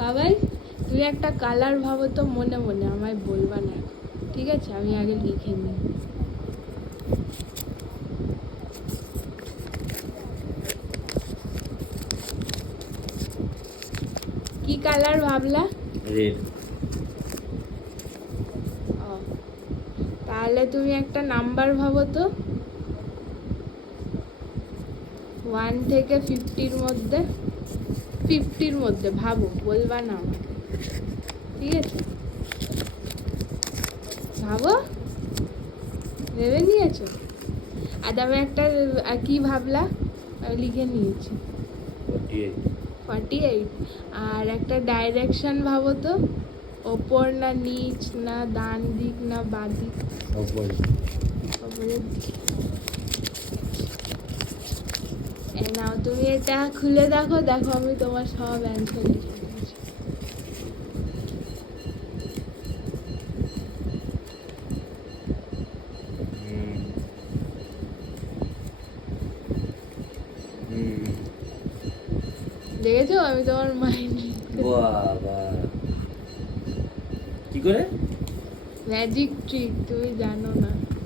বাবাই তুমি একটা কালার ভাবো তো মনে মনে, আমায় বলবা না, ঠিক আছে? আমি আগে লিখে নিই। কি কালার ভাবলা? রেড। ও, তাহলে তুমি একটা নাম্বার ভাবো তো, 1 থেকে 50-র মধ্যে। 50-র মধ্যে ভাবো, বলবা না আমাকে, ঠিক আছে? ভাবো, ভেবে নিয়েছো? আর আমি একটা কি ভাবলা? আমি লিখে নিয়েছি 48। 48। আর একটা ডাইরেকশন ভাবো তো, ওপর না নিচ না ডান দিক না বাঁ দিক? ওপরে। ওপরের দিকে। এই নাও, তুমি এটা খুলে দেখো, দেখো আমি তোমার সব অ্যান্সার লিখে দিয়েছি। হুম। হুম। দেখেছো আমি তোমার মাইন্ড বাবা, কি করে? ম্যাজিক ট্রিক, তুমি জানো না।